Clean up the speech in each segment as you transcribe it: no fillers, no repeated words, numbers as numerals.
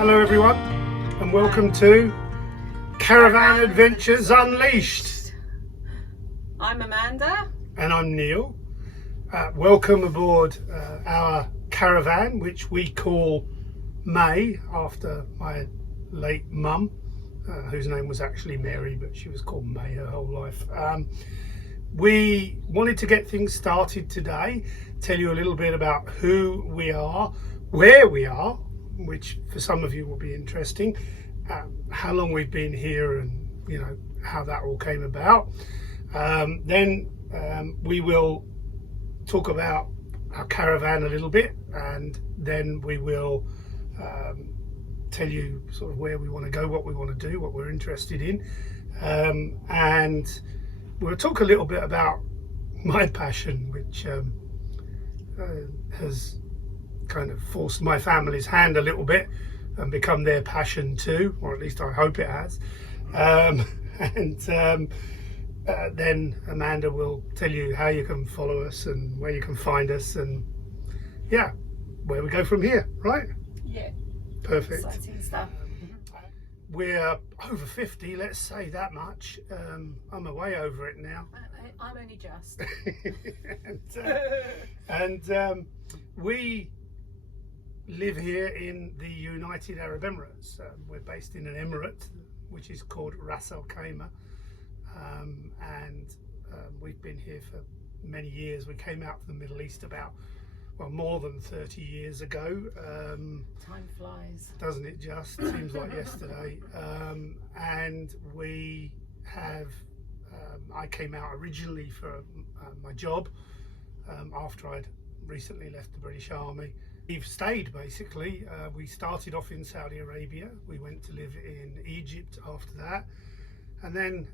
Hello everyone, and welcome to Caravan Adventures Unleashed. I'm Amanda. And I'm Neil. Welcome aboard our caravan, which we call May, after my late mum, whose name was actually Mary, but she was called May her whole life. We wanted to get things started today, tell you a little bit about who we are, where we are, which for some of you will be interesting, how long we've been here, and how that all came about. Then we will talk about our caravan a little bit, and then we will tell you sort of where we want to go, what we want to do, what we're interested in, and we'll talk a little bit about my passion, which has kind of forced my family's hand a little bit and become their passion too, or at least I hope it has. Then Amanda will tell you how you can follow us and where you can find us, and yeah, where we go from here, right? Yeah. Perfect. Exciting stuff. We're over 50, let's say that much. I'm way over it now. I'm only just. and we live here in the United Arab Emirates. We're based in an emirate which is called Ras Al Khaimah, and we've been here for many years. We came out from the Middle East about more than 30 years ago. Time flies, doesn't it just? Seems like yesterday. And we have I came out originally for my job after I'd recently left the British Army. We've stayed basically. We started off in Saudi Arabia. We went to live in Egypt after that, and then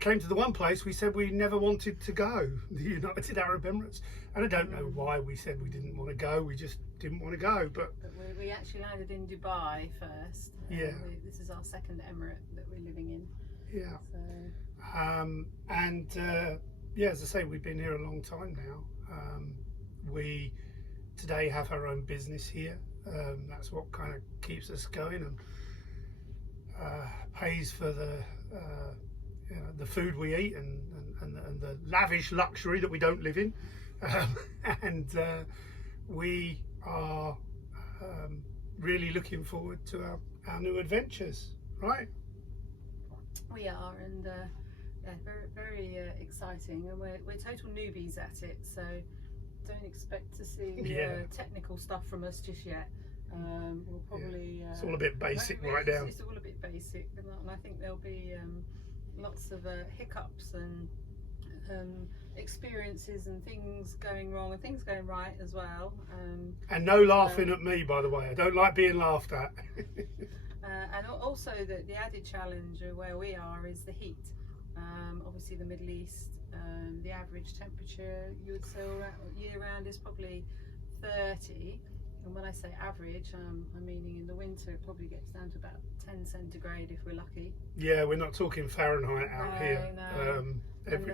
came to the one place we said we never wanted to go, the United Arab Emirates. And I don't know why we said we didn't want to go. We just didn't want to go. But we actually landed in Dubai first. Yeah. This is our second emirate that we're living in. Yeah. So. Yeah, as I say, we've been here a long time now. We today have our own business here. That's what kind of keeps us going and pays for the food we eat and the lavish luxury that we don't live in. We are really looking forward to our new adventures, right? We are, and very, very exciting, and we're total newbies at it, so don't expect to see technical stuff from us just yet. We'll probably it's all a bit basic right now. It's all a bit basic, and I think there'll be lots of hiccups and experiences and things going wrong and things going right as well. And no laughing at me, by the way. I don't like being laughed at. And also the added challenge of where we are is the heat. Obviously the Middle East, the average temperature you would say year round is probably 30. And when I say average, I'm meaning in the winter it probably gets down to about 10 centigrade if we're lucky. Yeah, we're not talking Fahrenheit out here. No.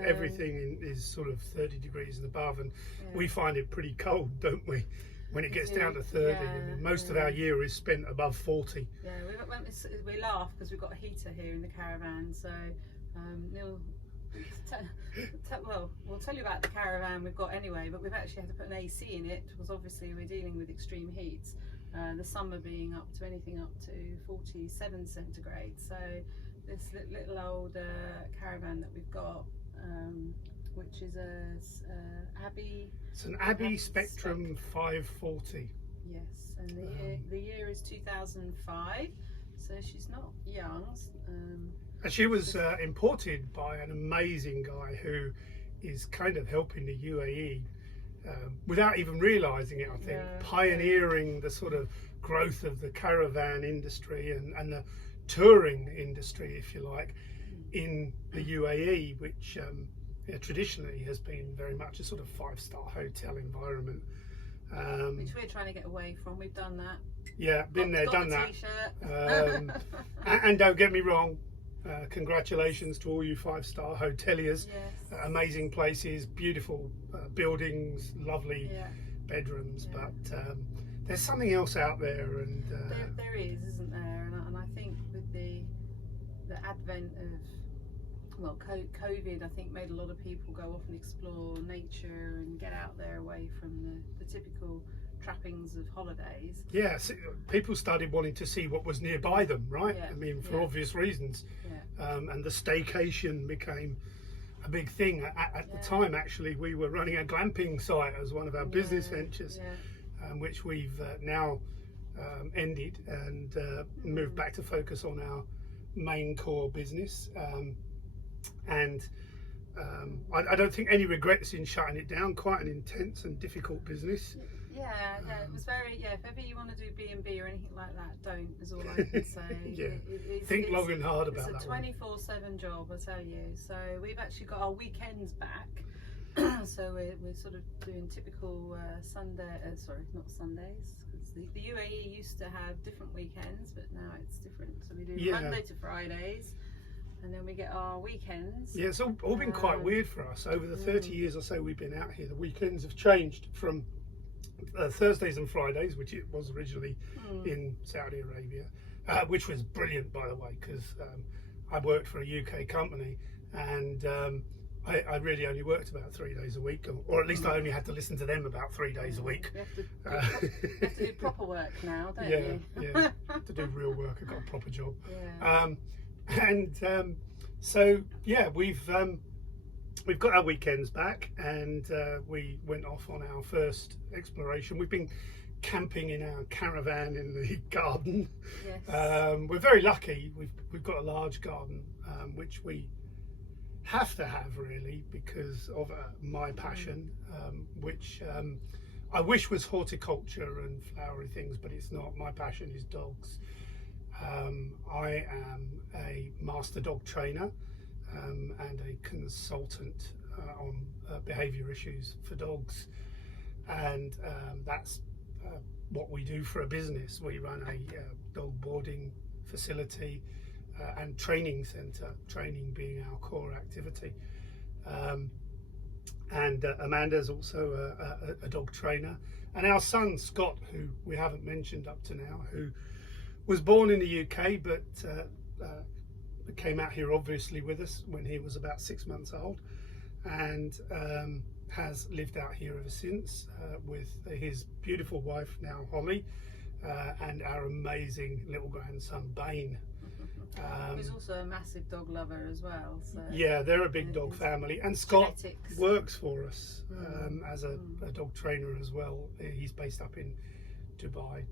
Everything is sort of 30 degrees and above, and we find it pretty cold, don't we? When it gets down to 30, most of our year is spent above 40. Yeah, we laugh because we've got a heater here in the caravan. So Neil, we'll tell you about the caravan we've got anyway, but we've actually had to put an AC in it because obviously we're dealing with extreme heats. The summer being up to anything up to 47 centigrade. So this little old caravan that we've got, which is Abbey. It's an Abbey Spectrum 540. Yes, and the year is 2005, so she's not young. And she was imported by an amazing guy who is kind of helping the UAE without even realising it, I think, pioneering the sort of growth of the caravan industry and the touring industry, if you like, in the UAE, which traditionally has been very much a sort of 5-star hotel environment. Which we're trying to get away from. We've done that. Yeah, been there, done that. T-shirt. And don't get me wrong, congratulations to all you 5-star hoteliers. Yes. Amazing places, beautiful buildings, lovely bedrooms, but there's something else out there, and there is, isn't there? And I think with the advent of, well, COVID, I think made a lot of people go off and explore nature and get out there away from the typical trappings of holidays. yeah, so people started wanting to see what was nearby them, right? Yeah, I mean, for yeah. obvious reasons. Yeah. And the staycation became a big thing. At the Yeah. time, actually, we were running a glamping site as one of our business ventures, Yeah. which we've now ended and moved back to focus on our main core business. And I don't think any regrets in shutting it down. Quite an intense and difficult business. Yeah, it was very. Yeah, if ever you want to do B&B or anything like that, don't. Is all I can say. Yeah, it's, think long and hard about that. It's a 24/7 job, I tell you. So we've actually got our weekends back. So we're sort of doing typical Sunday. Sorry, not Sundays, because the UAE used to have different weekends, but now it's different. So we do Monday to Fridays. And then we get our weekends. Yeah, it's all been quite weird for us. Over the 30 years or so we've been out here, the weekends have changed from Thursdays and Fridays, which it was originally in Saudi Arabia, which was brilliant, by the way, because I worked for a UK company, and I really only worked about 3 days a week, or at least I only had to listen to them about 3 days a week. You have to do proper work now, don't you? Yeah, to do real work. I've got a proper job. Yeah. So yeah, we've got our weekends back, and we went off on our first exploration. We've been camping in our caravan in the garden. Yes. We're very lucky. We've got a large garden, which we have to have really because of my passion, which I wish was horticulture and flowery things, but it's not. My passion is dogs. I am a master dog trainer and a consultant on behaviour issues for dogs, and that's what we do for a business. We run a dog boarding facility and training centre, training being our core activity. And Amanda's also a dog trainer, and our son Scott, who we haven't mentioned up to now, who was born in the UK but came out here obviously with us when he was about 6 months old, and has lived out here ever since with his beautiful wife now Holly, and our amazing little grandson Bane. Who's also a massive dog lover as well. So yeah, they're a big dog family, and Scott genetics. works for us as a dog trainer as well. He's based up in Dubai,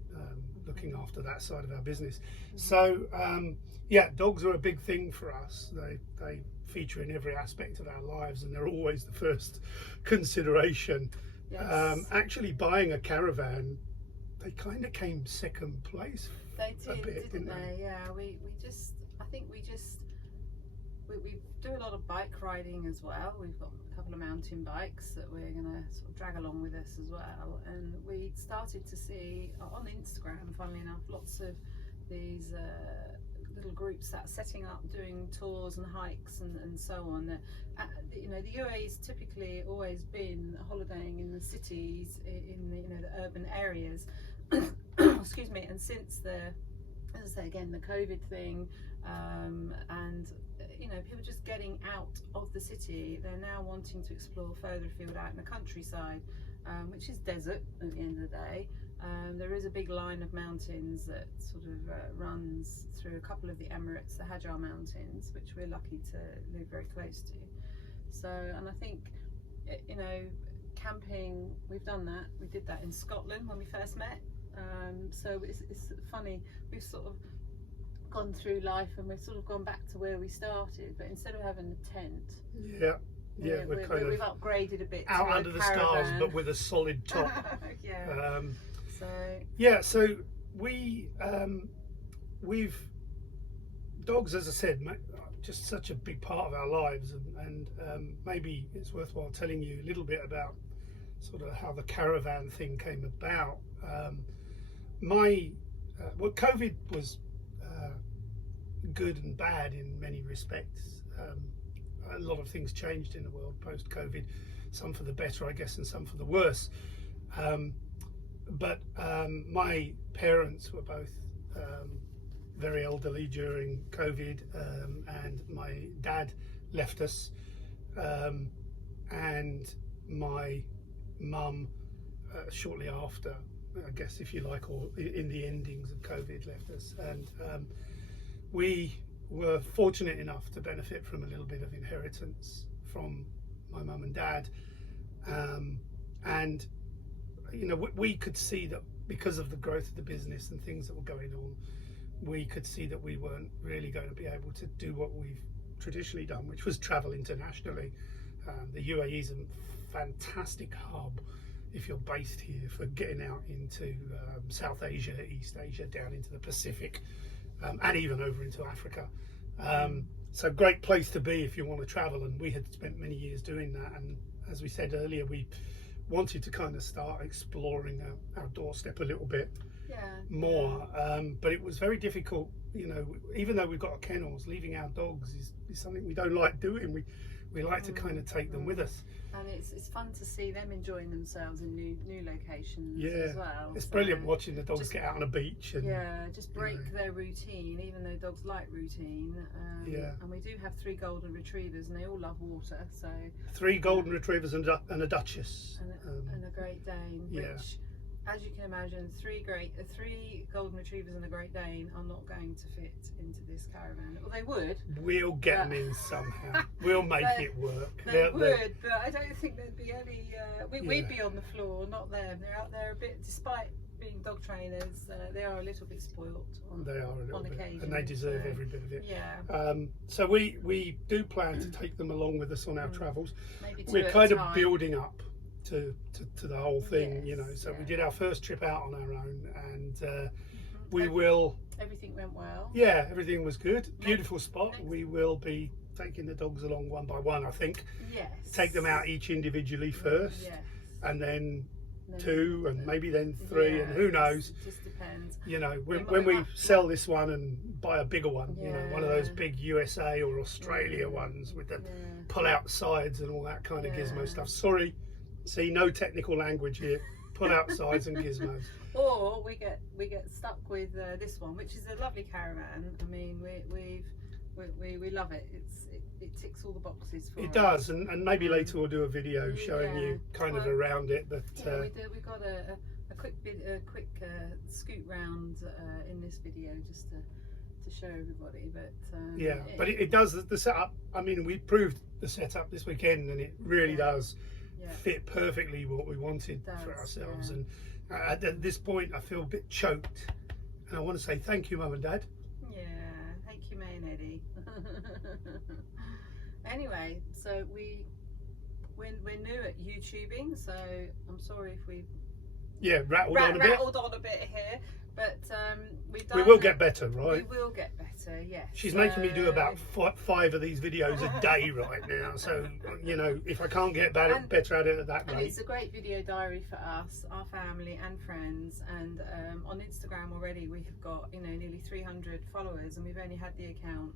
looking after that side of our business. So yeah, dogs are a big thing for us. They feature in every aspect of our lives, and they're always the first consideration. Yes. Actually, buying a caravan, they kind of came second place. They did, didn't they? Yeah, we do a lot of bike riding as well. We've got a couple of mountain bikes that we're going to sort of drag along with us as well. And we started to see on Instagram, funnily enough, lots of these little groups that are setting up, doing tours and hikes and so on. You know, the UAE's typically always been holidaying in the cities, in the urban areas. Excuse me. And since as I say again, the COVID thing, and people just getting out of the city, they're now wanting to explore further afield out in the countryside, which is desert at the end of the day. There is a big line of mountains that sort of runs through a couple of the Emirates, the Hajar Mountains, which we're lucky to live very close to. So, and I think, camping, we've done that. We did that in Scotland when we first met. So it's funny, we've sort of gone through life and we've sort of gone back to where we started, but instead of having a tent, we've upgraded a bit out to under the caravan. stars, but with a solid top. So we've dogs, as I said, just such a big part of our lives, and maybe it's worthwhile telling you a little bit about sort of how the caravan thing came about. COVID was good and bad in many respects. A lot of things changed in the world post-COVID, some for the better, I guess, and some for the worse. but my parents were both very elderly during COVID, and my dad left us, and my mum shortly after, I guess, if you like, or in the endings of COVID, left us. And we were fortunate enough to benefit from a little bit of inheritance from my mum and dad, and you know, we could see that because of the growth of the business and things that were going on, we could see that we weren't really going to be able to do what we've traditionally done, which was travel internationally. The UAE is a fantastic hub if you're based here for getting out into South Asia, East Asia, down into the Pacific, and even over into Africa. So great place to be if you want to travel, and we had spent many years doing that. And as we said earlier, we wanted to kind of start exploring our doorstep a little bit more, but it was very difficult, you know. Even though we've got kennels, leaving our dogs is something we don't like doing. We like to kind of take them with us, and it's fun to see them enjoying themselves in new locations as well. It's brilliant watching the dogs get out on a beach and just break their routine, even though dogs like routine. And we do have 3 golden retrievers, and they all love water. So 3 golden retrievers and a Duchess and a Great Dane, which, as you can imagine, 3 golden retrievers and a Great Dane are not going to fit into this caravan. Well, they would. We'll get them in somehow. We'll make it work. They would, but I don't think there'd be any. We'd be on the floor, not them. They're out there a bit, despite being dog trainers. They are a little bit spoilt. They are a little bit, occasion, and they deserve every bit of it. Yeah. So we do plan to take them along with us on our travels. Maybe we're kind of building up to the whole thing, you know. So we did our first trip out on our own, and we will. Everything went well. Yeah, everything was good. Beautiful spot. We will be taking the dogs along one by one, I think. Yes. Take them out each individually first, and then 2, and maybe then 3, and who knows. It just depends. You know, when we sell this one and buy a bigger one, you know, one of those big USA or Australia ones with the pull-out sides and all that kind of gizmo stuff. Sorry, see, no technical language here. Pull-out sides and gizmos. Or we get stuck with this one, which is a lovely caravan. I mean, we love it. It ticks all the boxes for us. It does, and maybe later we'll do a video showing you kind of around it. But we've got a quick scoot round in this video just to show everybody. But but it does the setup. I mean, we proved the setup this weekend, and it really does fit perfectly what we wanted for ourselves. And at this point, I feel a bit choked, and I want to say thank you, Mum and Dad. Yeah, thank you, May and Eddie. Anyway, so we're new at YouTubing, so I'm sorry if we rattled on a bit here, but we will get better, right? We will get better, yes. She's making me do about 5 of these videos a day right now, so you know, if I can't get better at it at that rate. It's a great video diary for us, our family and friends, and on Instagram already we have got, you know, nearly 300 followers, and we've only had the account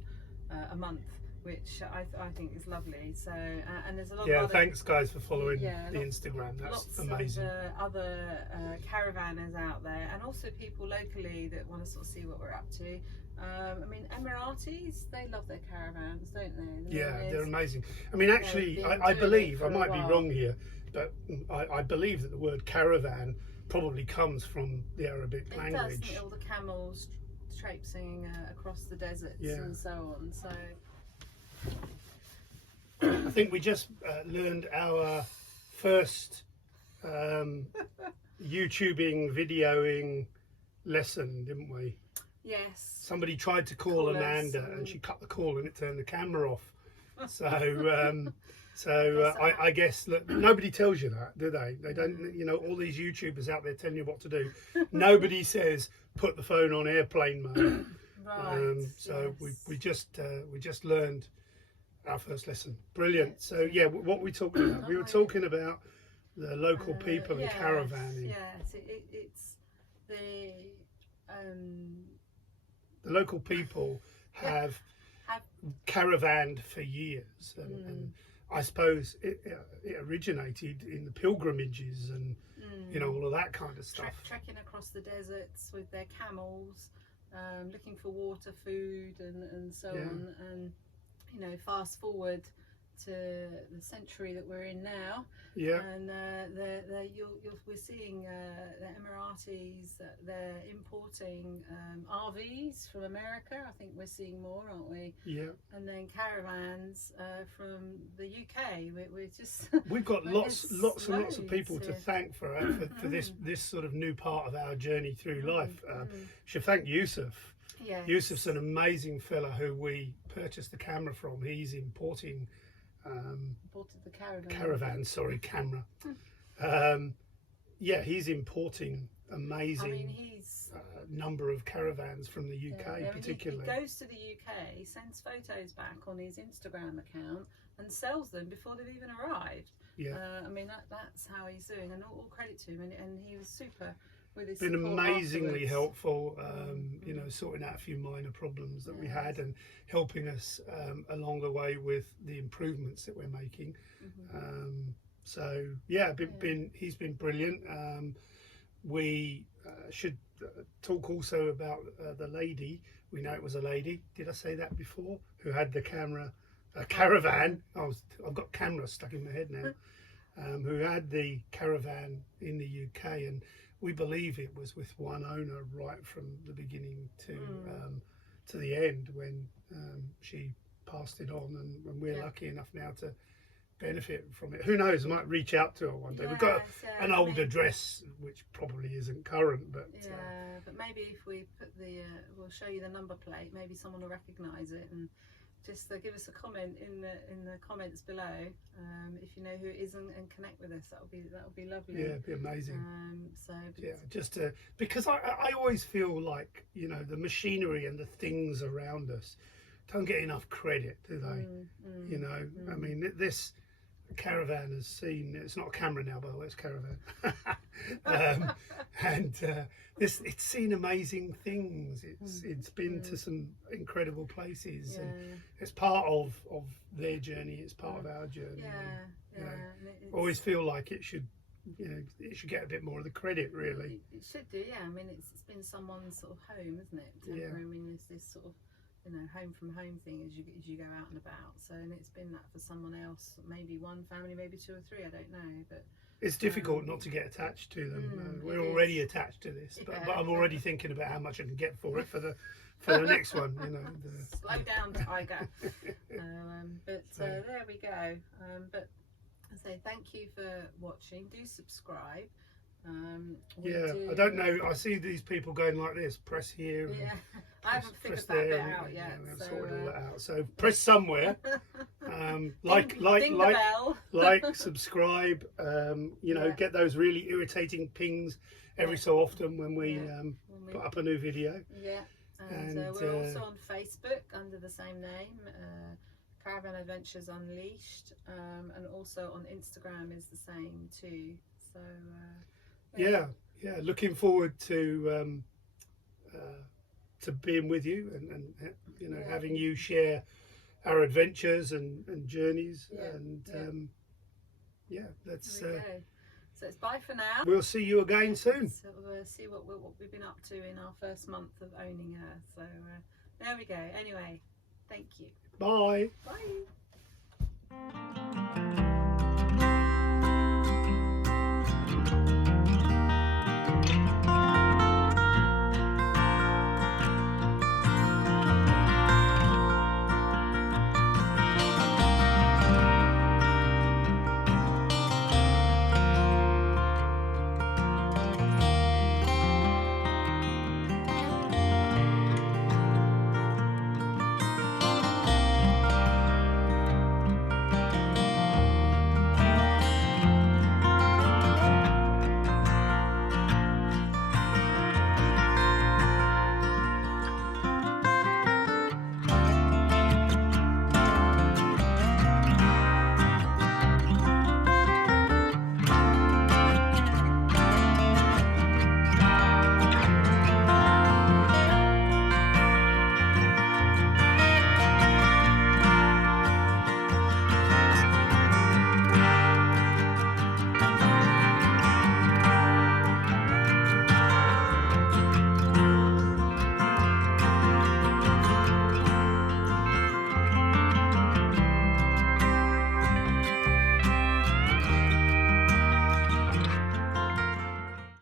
a month, which I think is lovely. So and there's a lot of other, thanks guys for following the Instagram. That's amazing. Lots of other caravanners out there, and also people locally that want to sort of see what we're up to. I mean, Emiratis, they love their caravans, don't they? They're amazing. I mean, actually, I believe, I might be wrong here, but I believe that the word caravan probably comes from the Arabic language. It does, all the camels traipsing across the deserts and so on. So I think we just learned our first YouTubing, videoing lesson, didn't we? Yes. Somebody tried to call Amanda, and she cut the call and it turned the camera off. So, I guess, look, nobody tells you that, do they? They don't. You know, all these YouTubers out there telling you what to do. Nobody says put the phone on airplane mode. Right. We just learned our first lesson. Brilliant. So what were we talking about? We were talking about the local people and caravanning. Yes, it's the local people have caravanned for years, and I suppose it originated in the pilgrimages and you know, all of that kind of stuff. Trekking across the deserts with their camels, looking for water, food, and so on. And you know, fast forward to the century that we're in now, and we're seeing the Emiratis, they're importing RVs from America. I think we're seeing more, aren't we? Yeah. And then caravans from the UK. We're just we've got lots and lots of people to thank for this sort of new part of our journey through life. Should thank Yusuf. Yes. Yusuf's an amazing fella who we purchased the camera from. He's importing the camera. He's importing amazing number of caravans from the UK, particularly. He goes to the UK, sends photos back on his Instagram account, and sells them before they've even arrived. I mean, that's how he's doing, and all credit to him. And he was super with his been amazingly afterwards. helpful, you know, sorting out a few minor problems that we had, and helping us along the way with the improvements that we're making. So he's been brilliant. We should talk also about the lady. We know it was a lady. Did I say that before? Who had the caravan? I've got camera stuck in my head now. Who had the caravan in the UK, and we believe it was with one owner right from the beginning to the end when she passed it on, and we're lucky enough now to benefit from it. Who knows, I might reach out to her one day. We've got an old address which probably isn't current, but but maybe if we put we'll show you the number plate, maybe someone will recognise it, and just give us a comment in the comments below if you know who it is, and connect with us. That would be lovely. Yeah, it'd be amazing. Just because I always feel like, you know, the machinery and the things around us don't get enough credit, do they? You know, I mean, this caravan has seen, it's not a camera now, by the way, it's Caravan. It's seen amazing things. It's been to some incredible places, and it's part of their journey. It's part of our journey. You know, always feel like it should, you know, it should get a bit more of the credit, really. It should do, yeah. I mean, it's been someone's sort of home, isn't it? I mean, there's this sort of, you know, home from home thing as you go out and about. So, and it's been that for someone else, maybe one family, maybe two or three, I don't know, but it's difficult not to get attached to them. We're already attached to this, but I'm already thinking about how much I can get for it for the next one. You know, slow down, Tiger. There we go. But I say thank you for watching. Do subscribe. I don't know. I see these people going like this. Press here. I haven't figured that bit out yet. I've sorted all that out. So press somewhere. Like, subscribe. You know, get those really irritating pings every so often when we put up a new video. And we're also on Facebook under the same name, Caravan Adventures Unleashed, and also on Instagram is the same too. So. Looking forward to being with you and you know, having you share our adventures and journeys, and that's so it's bye for now. We'll see you again soon. So we'll see what we've been up to in our first month of owning her. So there we go. Anyway, thank you. Bye. Bye.